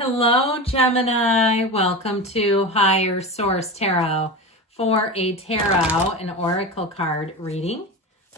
Hello, Gemini. Welcome to Higher Source Tarot for a tarot and oracle card reading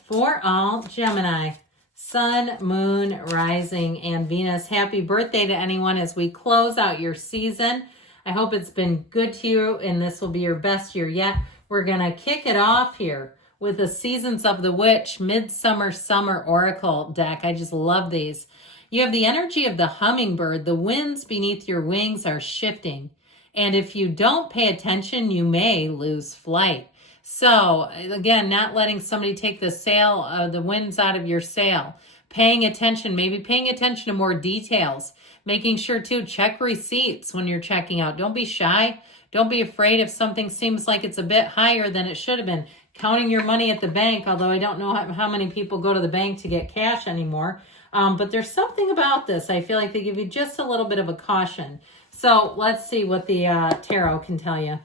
for all Gemini. Sun, Moon, Rising, and Venus. Happy birthday to anyone as we close out your season. I hope it's been good to you and this will be your best year yet. We're going to kick it off here with the Seasons of the Witch Midsummer Summer Oracle deck. I just love these. You have the energy of the hummingbird. The winds beneath your wings are shifting. And if you don't pay attention, you may lose flight. So again, not letting somebody take the winds out of your sail. Paying attention, maybe paying attention to more details. Making sure to check receipts when you're checking out. Don't be shy. Don't be afraid if something seems like it's a bit higher than it should have been. Counting your money at the bank, although I don't know how many people go to the bank to get cash anymore. But there's something about this. I feel like they give you just a little bit of a caution. So let's see what the tarot can tell you.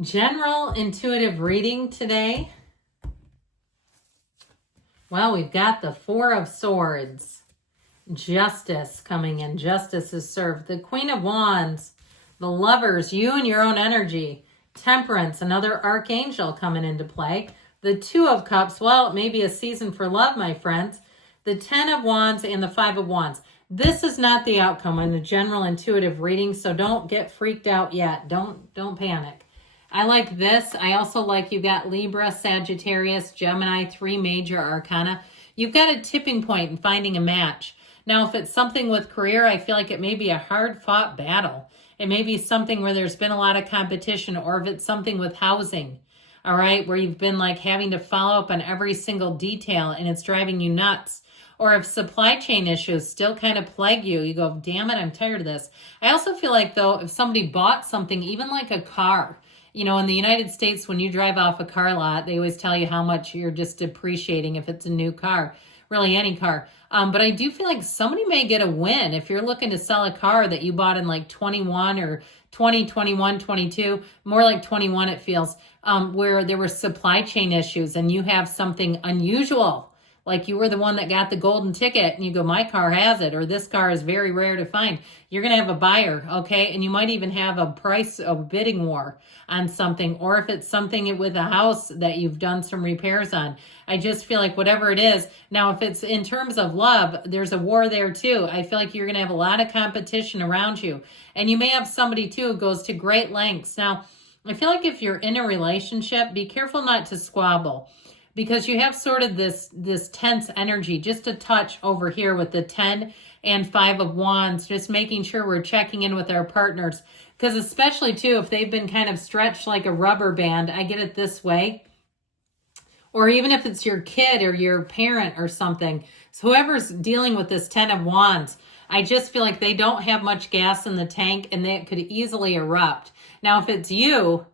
General intuitive reading today. Well, we've got the Four of Swords. Justice coming in. Justice is served. The Queen of Wands. The Lovers. You and your own energy. Temperance. Another Archangel coming into play. The Two of Cups. Well, it may be a season for love, my friends. The Ten of Wands and the Five of Wands. This is not the outcome in the general intuitive reading, so don't get freaked out yet. Don't panic. I like this. I also like you've got Libra, Sagittarius, Gemini, 3 major arcana. You've got a tipping point in finding a match. Now, if it's something with career, I feel like it may be a hard-fought battle. It may be something where there's been a lot of competition, or if it's something with housing, all right, where you've been like having to follow up on every single detail and it's driving you nuts. Or if supply chain issues still kind of plague you, you go, damn it, I'm tired of this. I also feel like, though, if somebody bought something, even like a car, you know, in the United States, when you drive off a car lot, they always tell you how much you're just depreciating if it's a new car, really any car. But I do feel like somebody may get a win if you're looking to sell a car that you bought in like 21 or 21, 22, more like 21 it feels, where there were supply chain issues and you have something unusual. Like you were the one that got the golden ticket and you go, my car has it, or this car is very rare to find. You're going to have a buyer, okay? And you might even have a bidding war on something. Or if it's something with a house that you've done some repairs on. I just feel like whatever it is. Now, if it's in terms of love, there's a war there too. I feel like you're going to have a lot of competition around you. And you may have somebody too who goes to great lengths. Now, I feel like if you're in a relationship, be careful not to squabble. Because you have sort of this tense energy, just a touch over here with the 10 and 5 of Wands, just making sure we're checking in with our partners. Because especially, too, if they've been kind of stretched like a rubber band, I get it this way. Or even if it's your kid or your parent or something. So whoever's dealing with this 10 of Wands, I just feel like they don't have much gas in the tank and they could easily erupt. Now, if it's you,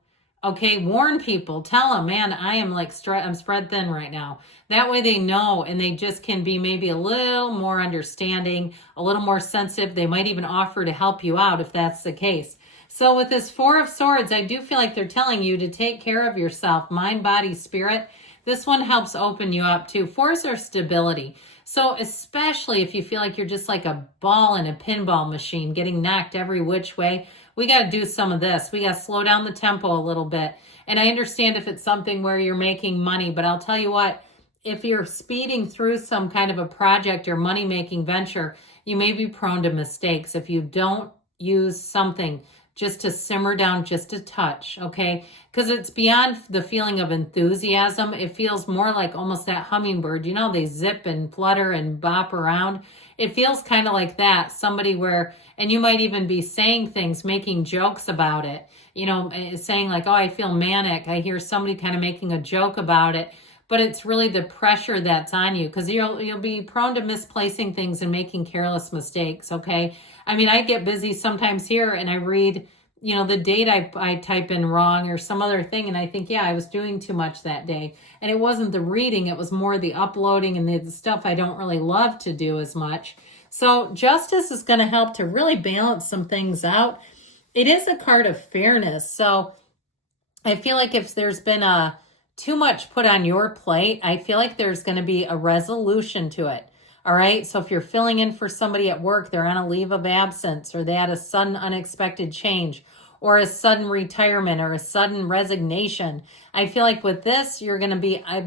okay, warn people. Tell them, man, I am like I'm spread thin right now. That way they know and they just can be maybe a little more understanding, a little more sensitive. They might even offer to help you out if that's the case. So with this Four of Swords, I do feel like they're telling you to take care of yourself, mind, body, spirit. This one helps open you up too. Fours are stability. So especially if you feel like you're just like a ball in a pinball machine, getting knocked every which way, we got to do some of this. We got to slow down the tempo a little bit. And I understand if it's something where you're making money, but I'll tell you what, if you're speeding through some kind of a project or money-making venture, you may be prone to mistakes if you don't use something just to simmer down just a touch, okay? Because it's beyond the feeling of enthusiasm. It feels more like almost that hummingbird. You know, they zip and flutter and bop around. It feels kind of like that, somebody where, and you might even be saying things, making jokes about it, you know, saying like, oh, I feel manic. I hear somebody kind of making a joke about it, but it's really the pressure that's on you because you'll be prone to misplacing things and making careless mistakes, okay? I mean, I get busy sometimes here and I read, you know, the date I type in wrong or some other thing. And I think, yeah, I was doing too much that day. And it wasn't the reading. It was more the uploading and the stuff I don't really love to do as much. So justice is going to help to really balance some things out. It is a card of fairness. So I feel like if there's been too much put on your plate, I feel like there's going to be a resolution to it. All right. So if you're filling in for somebody at work, they're on a leave of absence, or they had a sudden unexpected change, or a sudden retirement, or a sudden resignation, I feel like with this, you're going to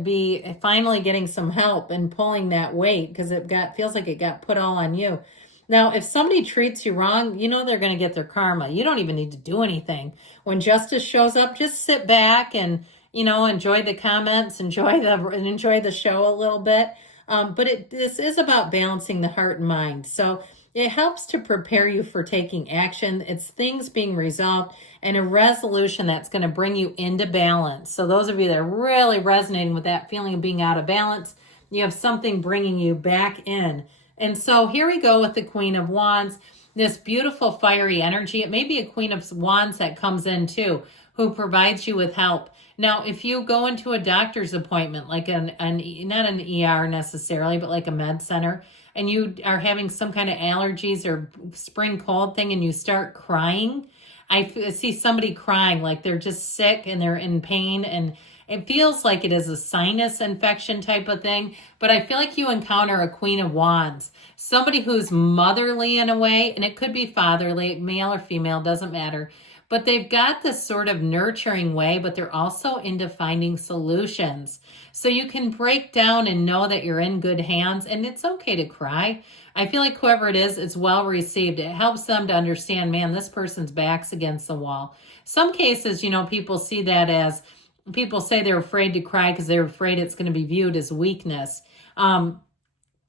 be finally getting some help and pulling that weight, because feels like it got put all on you. Now, if somebody treats you wrong, you know they're going to get their karma. You don't even need to do anything. When justice shows up, just sit back and, enjoy the comments, enjoy the show a little bit. But this is about balancing the heart and mind. So it helps to prepare you for taking action. It's things being resolved and a resolution that's going to bring you into balance. So those of you that are really resonating with that feeling of being out of balance, you have something bringing you back in. And so here we go with the Queen of Wands, this beautiful fiery energy. It may be a Queen of Wands that comes in too, who provides you with help. Now, if you go into a doctor's appointment, like not an ER necessarily, but like a med center, and you are having some kind of allergies or spring cold thing, and you start crying, I see somebody crying like they're just sick and they're in pain, and it feels like it is a sinus infection type of thing, but I feel like you encounter a Queen of Wands, somebody who's motherly in a way, and it could be fatherly, male or female, doesn't matter. But they've got this sort of nurturing way, but they're also into finding solutions. So you can break down and know that you're in good hands, and it's okay to cry. I feel like whoever it is, it's well received. It helps them to understand, man, this person's back's against the wall. Some cases, people see that as, people say they're afraid to cry because they're afraid it's going to be viewed as weakness. I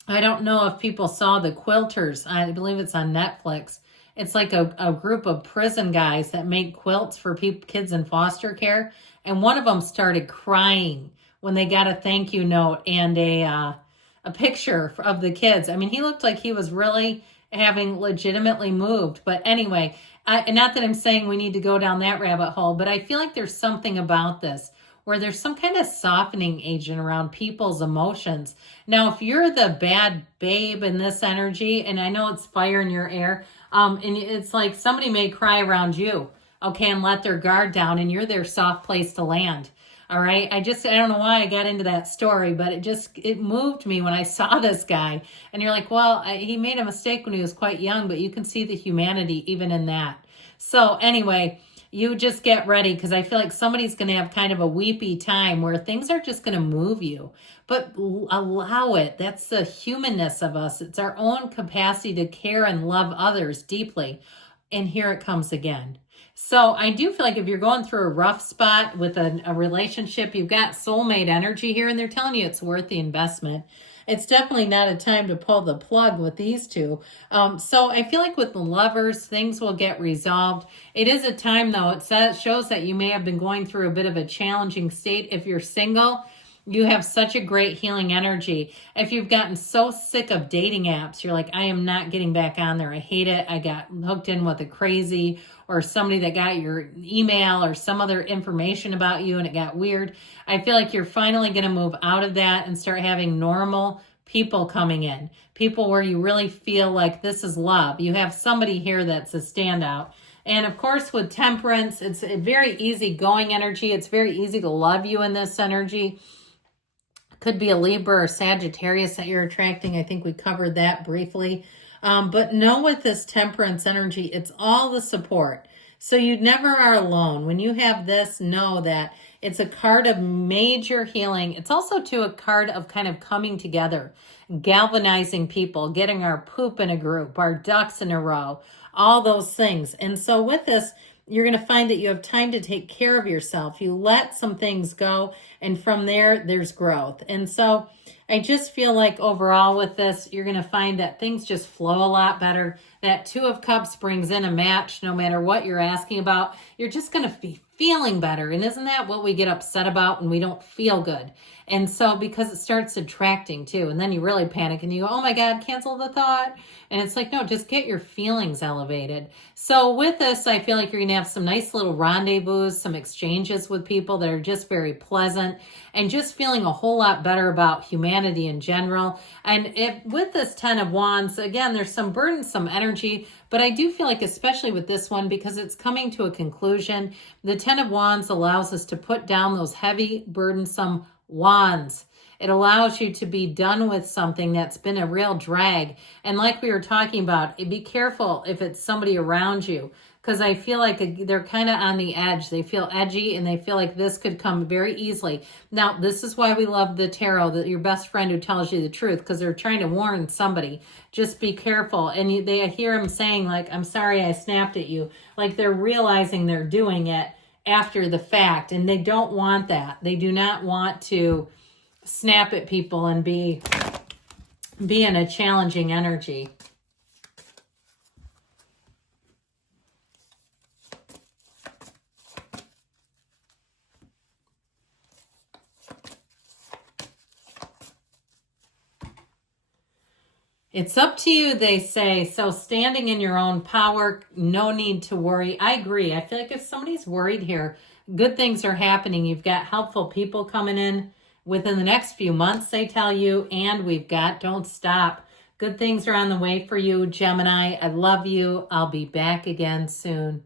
don't know if people saw The Quilters. I believe it's on Netflix. It's like a group of prison guys that make quilts for kids in foster care. And one of them started crying when they got a thank you note and a picture of the kids. I mean, he looked like he was really having legitimately moved. But anyway, not that I'm saying we need to go down that rabbit hole, but I feel like there's something about this where there's some kind of softening agent around people's emotions. Now, if you're the bad babe in this energy, and I know it's fire in your air, and it's like somebody may cry around you, okay, and let their guard down, and you're their soft place to land. All right. I don't know why I got into that story, but it moved me when I saw this guy. And you're like, well, he made a mistake when he was quite young, but you can see the humanity even in that. So anyway, you just get ready, because I feel like somebody's going to have kind of a weepy time where things are just going to move you. But allow it. That's the humanness of us. It's our own capacity to care and love others deeply. And here it comes again. So I do feel like if you're going through a rough spot with a relationship, you've got soulmate energy here, and they're telling you it's worth the investment. It's definitely not a time to pull the plug with these two. So I feel like with the Lovers, things will get resolved. It is a time, though, it shows that you may have been going through a bit of a challenging state. If you're single, you have such a great healing energy. If you've gotten so sick of dating apps, you're like, I am not getting back on there. I hate it. I got hooked in with a crazy, or somebody that got your email or some other information about you and it got weird. I feel like you're finally going to move out of that and start having normal people coming in. People where you really feel like this is love. You have somebody here that's a standout. And of course, with Temperance, it's a very easygoing energy. It's very easy to love you in this energy. Could be a Libra or Sagittarius that you're attracting. I think we covered that briefly. But know with this Temperance energy, it's all the support. So you never are alone. When you have this, know that it's a card of major healing. It's also too a card of kind of coming together, galvanizing people, getting our poop in a group, our ducks in a row, all those things. And so with this, you're going to find that you have time to take care of yourself. You let some things go, and from there, there's growth. And so I just feel like overall with this, you're going to find that things just flow a lot better. That Two of Cups brings in a match no matter what you're asking about. You're just going to be feeling better. And isn't that what we get upset about when we don't feel good? And so because it starts attracting too, and then you really panic and you go, oh my God, cancel the thought. And it's like, no, just get your feelings elevated. So with this, I feel like you're going to have some nice little rendezvous, some exchanges with people that are just very pleasant, and just feeling a whole lot better about humanity humanity in general. And with this 10 of Wands, again, there's some burdensome energy, but I do feel like, especially with this one, because it's coming to a conclusion, the 10 of Wands allows us to put down those heavy, burdensome wands. It allows you to be done with something that's been a real drag. And like we were talking about, be careful if it's somebody around you, because I feel like they're kind of on the edge. They feel edgy, and they feel like this could come very easily. Now, this is why we love the tarot, that your best friend who tells you the truth, because they're trying to warn somebody. Just be careful. And they hear him saying, like, I'm sorry I snapped at you. Like, they're realizing they're doing it after the fact, and they don't want that. They do not want to snap at people and be in a challenging energy. It's up to you, they say. So standing in your own power, no need to worry. I agree. I feel like if somebody's worried here, good things are happening. You've got helpful people coming in within the next few months, they tell you, and we've got don't stop. Good things are on the way for you, Gemini. I love you. I'll be back again soon.